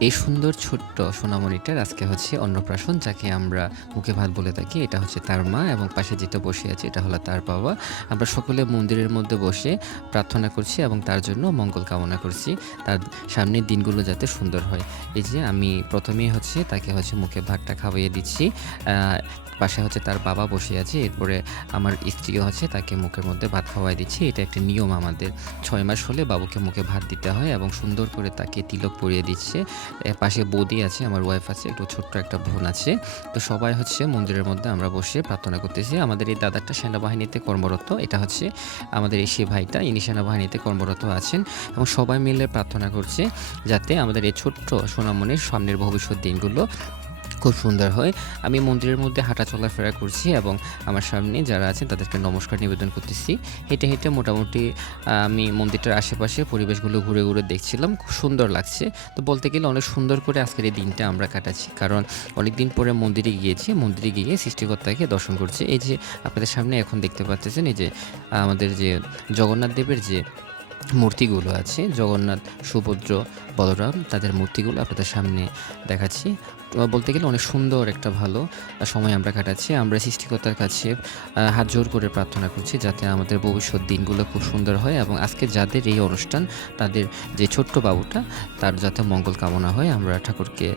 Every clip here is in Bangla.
এই সুন্দর ছোট্ট সোনামণিটার আজকে হচ্ছে অন্নপ্রাশন, যাকে আমরা মুখে ভাত বলে থাকি। এটা হচ্ছে তার মা এবং পাশে যেটা বসে আছে এটা হলো তার বাবা। আমরা সকলে মন্দিরের মধ্যে বসে প্রার্থনা করছি এবং তার জন্য মঙ্গল কামনা করছি। তার সামনের দিনগুলো যাতে সুন্দর হয়। এই যে আমি প্রথমেই হচ্ছে তাকে হচ্ছে মুখে ভাতটা খাওয়াইয়ে দিচ্ছি। পাশে হচ্ছে তার বাবা বসে আছে। এরপরে আমার স্ত্রীও হচ্ছে তাকে মুখের মধ্যে ভাত খাওয়াই দিচ্ছি। এটা একটা নিয়ম আমাদের। ছয় মাস হলে বাবুকে মুখে ভাত দিতে হয় এবং সুন্দর করে তাকে তিলক পরিয়ে দিচ্ছে। পাশে বৌদি আছে, আমার ওয়াইফ আছে, একটু ছোট্ট একটা বোন আছে। তো সবাই হচ্ছে মন্দিরের মধ্যে আমরা বসে প্রার্থনা করতেছি। আমাদের এই দাদাটা সেনাবাহিনীতে কর্মরত, এটা হচ্ছে আমাদের এই সে ভাইটা ইনি সেনাবাহিনীতে কর্মরত আছেন এবং সবাই মিলে প্রার্থনা করছে যাতে আমাদের এই ছোট্ট সোনামণির সামনের ভবিষ্যৎ দিনগুলো খুব সুন্দর হয়। আমি মন্দিরের মধ্যে হাঁটা চলাফেরা করছি এবং আমার সামনে যারা আছেন তাদেরকে নমস্কার নিবেদন করতেছি। হেঁটে হেঁটে মোটামুটি আমি মন্দিরটার আশেপাশে পরিবেশগুলো ঘুরে ঘুরে দেখছিলাম। খুব সুন্দর লাগছে। তো বলতে গেলে অনেক সুন্দর করে আজকের এই দিনটা আমরা কাটাচ্ছি। কারণ অনেক দিন পরে মন্দিরে গিয়েছি। মন্দিরে গিয়ে সৃষ্টিকর্তাকে দর্শন করছি। এই যে আপনাদের সামনে এখন দেখতে পাচ্ছেন, এই যে আমাদের যে জগন্নাথ দেবের যে মূর্তিগুলো আছে। জগন্নাথ, সুভদ্র, বলরাম, তাদের মূর্তিগুলো আপনাদের সামনে দেখাচ্ছি। বলতে গেলে অনেক সুন্দর একটা ভালো সময় আমরা কাটাচ্ছি। আমরা সৃষ্টিকর্তার কাছে হাত জোর করে প্রার্থনা করছি যাতে আমাদের ভবিষ্যৎ দিনগুলো খুব সুন্দর হয় এবং আজকে যাদের এই অনুষ্ঠান, তাদের যে ছোট্ট বাবুটা, তার যাতে মঙ্গল কামনা হয়, আমরা ঠাকুরকে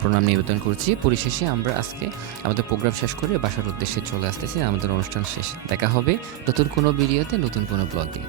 প্রণাম নিবেদন করছি। পরিশেষে আমরা আজকে আমাদের প্রোগ্রাম শেষ করে বাসার উদ্দেশ্যে চলে আসতেছি। আমাদের অনুষ্ঠান শেষ। দেখা হবে নতুন কোনো ভিডিওতে, নতুন কোনো ব্লগে।